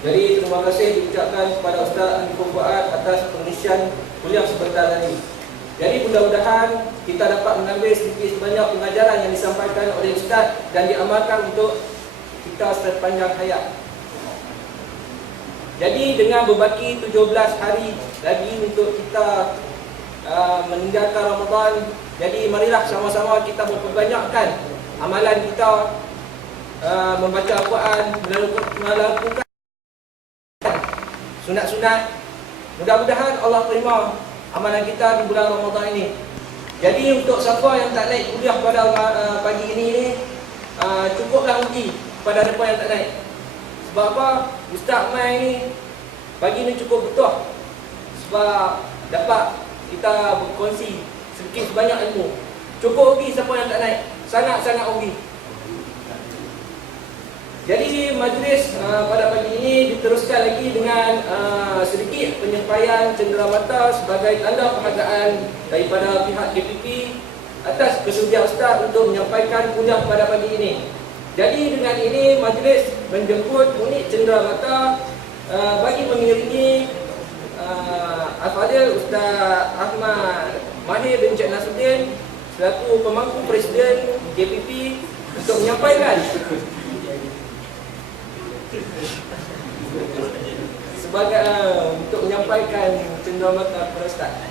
Jadi terima kasih diucapkan kepada Ustaz Aniful Fuad atas pengisian kuliah sebentar tadi. Jadi mudah-mudahan kita dapat mengambil sedikit sebanyak pengajaran yang disampaikan oleh Ustaz dan diamalkan untuk kita sepanjang hayat. Jadi dengan berbaki 17 hari lagi untuk kita meninggalkan Ramadan, jadi marilah sama-sama kita memperbanyakkan amalan kita, membaca Al-Quran, melakukan sunat-sunat. Mudah-mudahan Allah terima amalan kita di bulan Ramadan ini. Jadi untuk siapa yang tak naik kuliah pada pagi ini cukuplah uji pada mereka yang tak naik. Sebab apa? Ustaz Mai ni pagi ni cukup betul, sebab dapat kita berkongsi sedikit sebanyak ilmu. Cukup uji siapa yang tak naik, sangat-sangat uji. Jadi majlis pada pagi ini diteruskan lagi dengan sedikit penyampaian cenderamata sebagai tanda penghargaan daripada pihak DPP atas kesudian Ustaz untuk menyampaikan kuliah pada pagi ini. Jadi dengan ini majlis menjemput unit cenderamata bagi mengiringi Al-Fadhil Ustaz Ahmad Mahir bin Cik Nasruddin selaku pemangku Presiden DPP untuk menyampaikan sebagai untuk menyampaikan cenderamata kepada Ustaz.